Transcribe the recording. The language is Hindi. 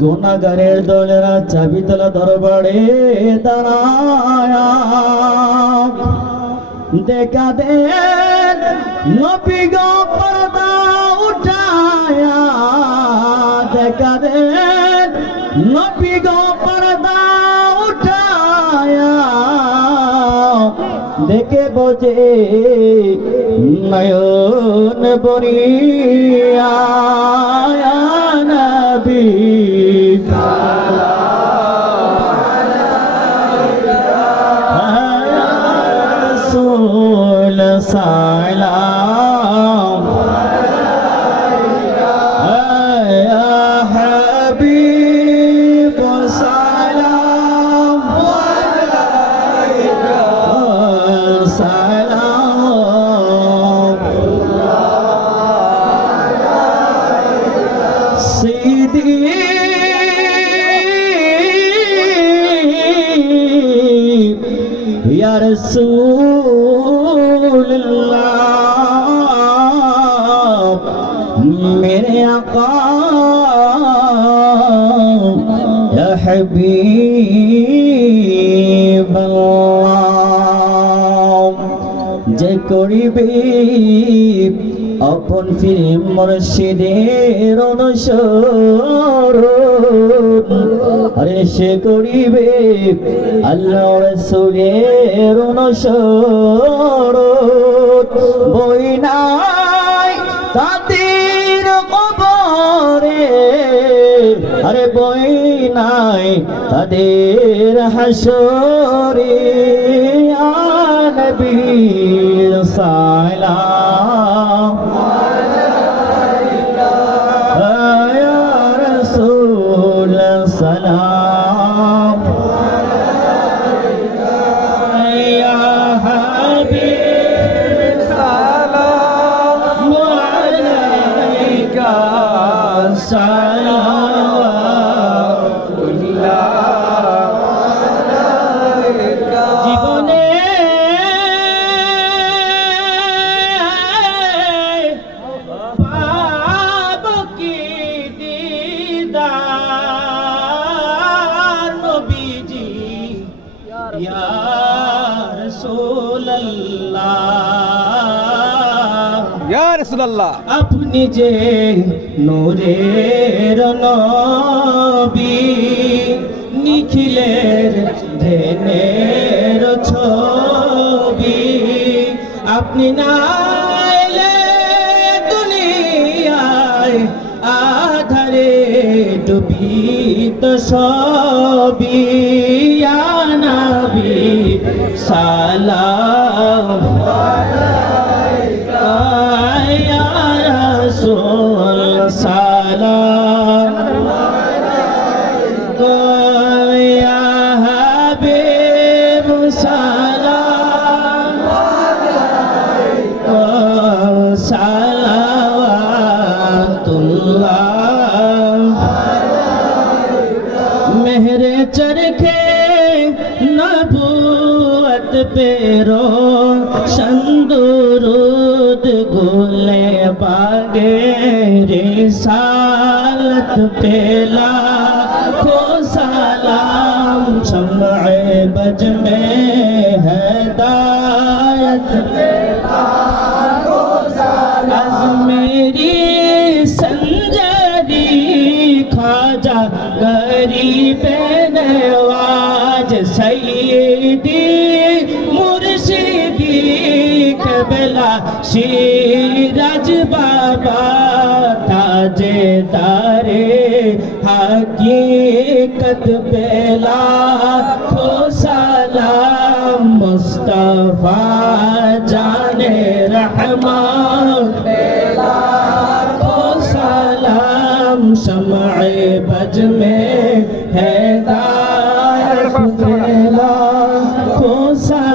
গুনাহগারের দলেরা চাবিতলা দরবারে দাঁড়ায়া দেখা দেন নবী গো পর্দা উঠায়া দেখা দেন নবী গো পর্দা উঠায়া দেখে বোঝে নয়ন বরিয়া নবী সালাম ইয়া হাবিব সালাম আলাইকা সালাম সিদি ইয়া রাসূল मेरे आका या हबीब अल्लाह जे करिबे अपन फिर मुर्शिদের অনুসরণ আরে সে করিবে আল্লাহ রাসূলের অনুসরণ বই নাই তাদের কবরে আরে বই নাই তাদের হাসরে ইয়া নবী সালাম আলাইকা ইয়া রাসূল সালাম আলাইকা ইয়া হাবিব সালাম আলাইকা জীবনে পাব কি দিদার নবীজি ইয়া রাসূলুল্লাহ ইয়া রাসূলুল্লাহ আপনি যে নূরের নবী নিখিলের ধেনের ছবি আপনি না এলে দুনিয়ায় আধারে ডুবিত সবই ইয়া নবী সালাম আলাইকা ইয়া রাসূল সালাম शहरे चरखे नबूवत पे रोशन दुरूद गोले बागे रिसालत पे लाखों सलाम शम्अ बज में हिदायत पे लाखों सलाम मेरी संजरी ख्वाजा गरीब नवाज सैयदी मुर्शिदी क़िबला शिराज बाबा ताजेदारे हकीकत पे लाखों सलाम मुस्तफा जाने रहमान पे लाखों सलाम शम्अ बज में हिदायत पे लाखों सलाम